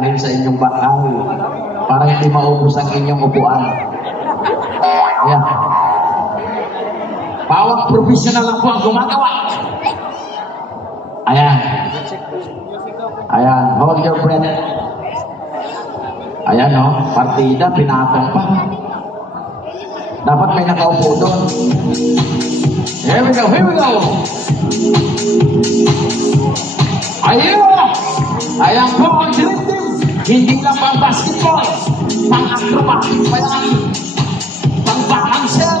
biyahin sa inyong bahay para hindi maubos ang inyong upuan. Ayan. Bawat professional lang po ang gumagawa. Ayan. Ayan. Hold your breath. Ayan, no? Partida, pinatong pa. Dapat may nakaupo doon. Here we go, here we go. Ayan! Ayan po ang dream team. Hindi lang pang basketball, pang acrobatic pa yan, pang balancer.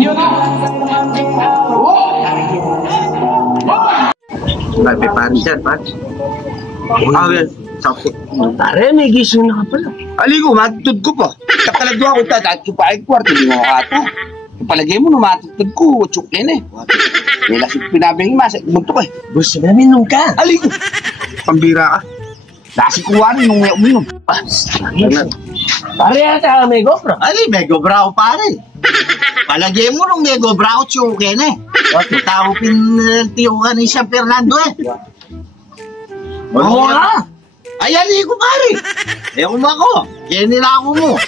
Yun na. May parin dyan, pa. Okay. Sakot. Pare, may gising na ka pala. Aligo, matutod ko po. Kapalagdo ako, tatat ko pa ay kwarto, hindi mo makata. Kapalagay mo, matutod ko, tsukin eh. May lasing pinabing mas, munto ko eh. Gusto na minom ka. Aligo, pambira ka. Nasi kuha rin nung may uminom. Pare, yata may GoPro. Ali, may gobrao pare. Palagay mo nung may gobrao, tsukin eh. Tao pintiyo ka ni San Fernando eh. Oo nga. Ay, aligo pare. Eh, kumako. Kaya nila ako mo.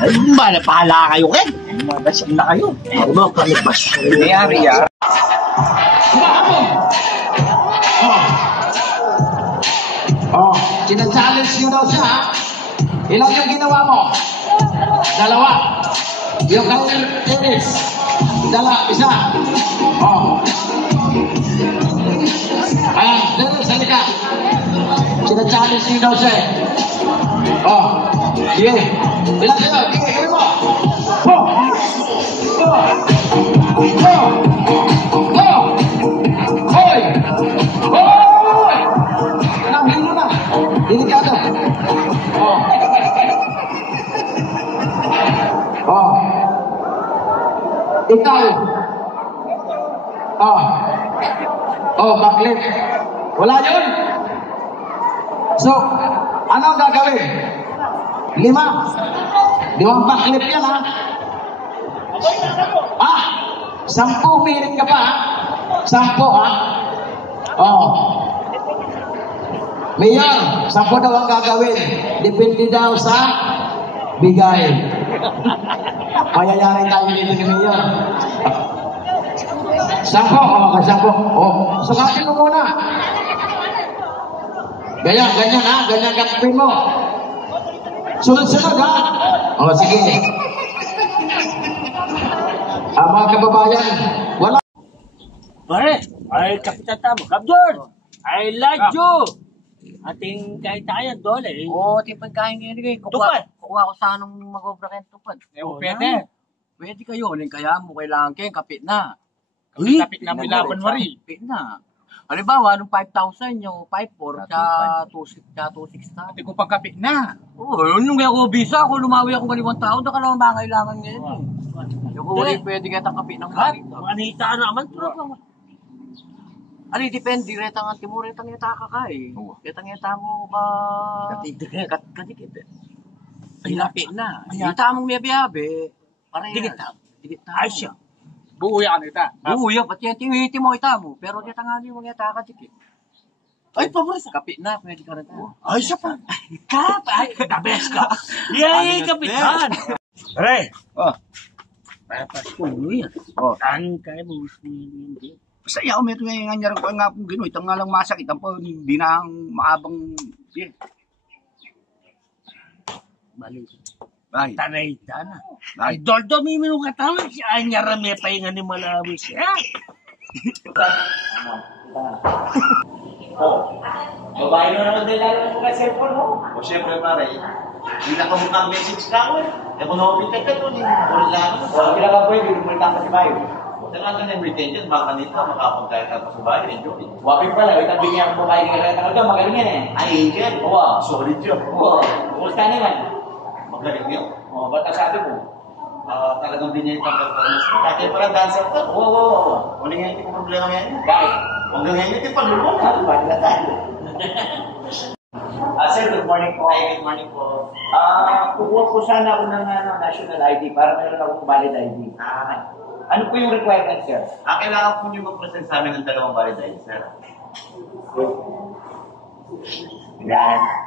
Ay, ba, napahala kayo, Ken? Magasam na kayo. Ako ba, kalibas. Nangyari, ya. Oh, challenge nyo daw siya, ha? Ilan yung ginawa mo? Dalawa. Yung counter tennis. Isa. Oh. Ayan, Dennis, halika. Challenge nyo daw siya, Oh. Sige. Ilan sila? Sige, gawin mo. Oh. Oh. Oh. Oh. Hoy. Hoy. Hilo na. Delikado. Oh. Oh. Ikaw. Oh. Oh, backlit. Wala yun. So, ano ang gagawin? 5. 5 backlit yan, ha? 10 minute ka pa, ha? 10, ha? Oh. Mayor, 10 daw ang gagawin. Depende daw sa bigay. Mayayarin tayo dito ni Mayor. 10, oh, 10. Oh, sukatin mo muna. Ganyan, ha? Ganyan katpin mo. Sunod-sunod, ha? O, sige. Mga kababayan, wala. Pare, ay kapitan tamo. Kapjor, I like you. Ating kahit tayo doon eh. Oo, ating pagkain ngayon kayo. Kukuha ko sana nung mag-obra kayo tupad. Pwede. Pwede kayo. Kaya mo kailangan kayo, kapit na. Kapit na may laban mo rin. Kapit na. Halimbawa, nung 5,000 yung 5,400 ka 2,600 na. Ate ko pagkapit na. Oo, nung ako visa, ako lumawi ako ng 1,000, na ka naman ba kailangan ngayon? Yung huli, pwede kayo kapit ng kapit. Manita naman. Ano, depende, retang ang timur, retang yata ka ka eh. Retang yata mo ka... Katikit eh. Ay, lapit na. Yata mong miyabi-yabi. Dikit ta. Ay siya. Buuya ka nita. Buuya, pati yung tinghiti mo ita mo. Pero yata nga niyo mga yata ka tikit. Ay, paborito. Kapit na, pwede ka rin tayo. Ay, siya pa. Kap! Ay, the best ka. Yay, kapitan! Aray! Oh. Ay, Pasko, yan. Oh. Tan kayo mo hindi. Basta yaw, may ito nga nga ko nga pong ginoy. Ito nga lang masakit. Ang po, hindi na ang maabang... Balik. Ay. Tanay na. Ay. Doldo mimino ka tama. Si Anya Rame pa yung ni Malawis. Babae na naman din lalo mo ka cellphone mo. O siyempre pare, hindi na kamukha message ka ako eh. E kung nakapitag ka doon, wala lang. O, kailangan ka pwede, lumulita ka sa bayo. O, saan ka na yung retention, baka kanito, makapagkaya ka pa sa bayo, enjoy. Wapin pala, wait, bigyan ang babae ka talaga, magaling yan eh. Ay, Angel. Oo, solid yun. Oo, kumusta naman? Magaling yun. O, ba't sabi mo? Talagang binigyan yung performance mo. Kahit yung parang dancer ka. Oo. Wala nga yung problema ngayon. Bakit? Hanggang ngayon yung pag-lulong ha. Bali na tayo. Sir, good morning po. Hi, good morning po. Kukuha po sana ako ng national ID para meron akong valid ID. Ano po yung requirement, sir? Kailangan po nyo mag-present sa amin ng 2 valid ID, sir. Yan.